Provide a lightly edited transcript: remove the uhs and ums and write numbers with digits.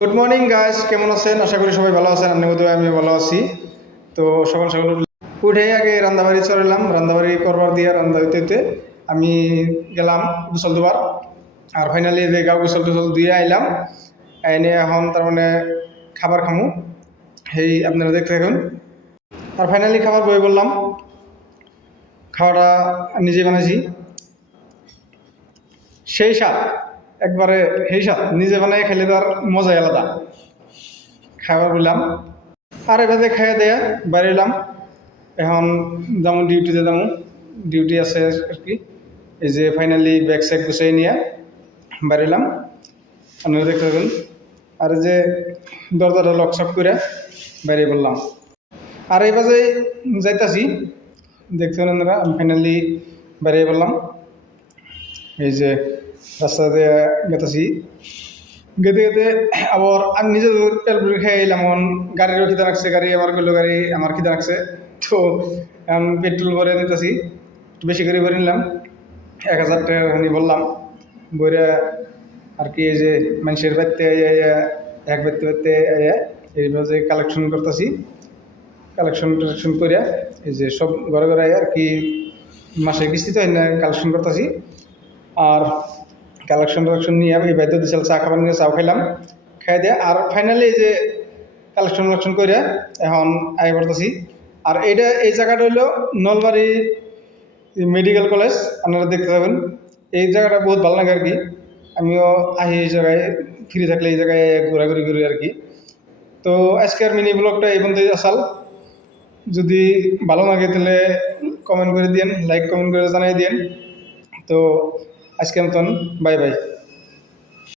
Good morning guys, কেমন আছেন? আশা করি সবাই ভালো আছেন। আপনি বোধহয় আমি ভালো আছি। তো সকাল সকাল উঠে আগে রান্দাবাড়ি চড়লাম। রান্দাবাড়ি করবার দিয়ে রান্না হইতে হইতে আমি গেলাম গোসল দুবার। আর ফাইনালি যে গাও গোসল টোসল দিয়ে আইলাম, এনে এখন তার মানে খাবার খামু। সেই আপনারা দেখতে থাকুন। আর ফাইনালি খাবার বই বললাম, খাওয়াটা নিজে বানাইছি। সেই স্বাদ, একবারে সেই স্বাদ নিজে বানাই খেলে তার মজাই আলাদা। খাবার বললাম আর এভাবে খাইয়ে দেয়া বাইরে এলাম। এখন যেমন ডিউটিতে যেমন ডিউটি আছে আর কি। এই যে ফাইনালি ব্যাগ স্যাগ গুছিয়ে নিয়ে বাইরে এলাম, আপনারা দেখতে পাবেন। আর এই যে দরজাটা লকশপ করে বাইরে বললাম। আর এই বাজে যাইতাছি, দেখতে পারেন আপনারা। আমি ফাইনালি বাইরে বললাম, এই যে রাস্তা দিয়ে গেতেছি। গেতে গেতে আবার আমি নিজে তেল পুরি খেয়ে এলাম। এখন গাড়িরও খিদা রাখছে, গাড়ি আমার গেলো, গাড়ি আমার খিদা রাখছে। তো এখন পেট্রোল ভরে নিতেছি, একটু বেশি করে ভরে নিলাম। 1000 টাকা বললাম বইরা আর কি। এই যে মানুষের বাড়িতে এক বাড়তে বাড়তে এইভাবে যে কালেকশন করতেছি, কালেকশন টালেকশন করে এই যে সব ঘরে ঘরে আর কি মাসে কিস্তিতে হয় না কালেকশন করতেছি। আর কালেকশন টালেকশন নিয়ে আমি বাইদ্য দিয়েছিল চা খাবার নিয়ে চাও খাইলাম, খাই দিয়ে আর ফাইনালি এই যে কালেকশন টালেকশন করে এখন আই করতেছি। আর এইটা এই জায়গাটা হইল নলবাড়ি মেডিকেল কলেজ। আপনারা দেখতে পাবেন এই জায়গাটা বহুত ভালো লাগে আর কি। আমিও আহি এই জায়গায় ফ্রি থাকলে এই জায়গায় ঘোরাঘুরি করি আর কি। তো আজকের মিনি ব্লগটা এই পর্যন্তই আসাল। যদি ভালো লাগে তাহলে কমেন্ট করে দিন, লাইক কমেন্ট করে জানাই দিন। তো আজকের মতন বাই বাই।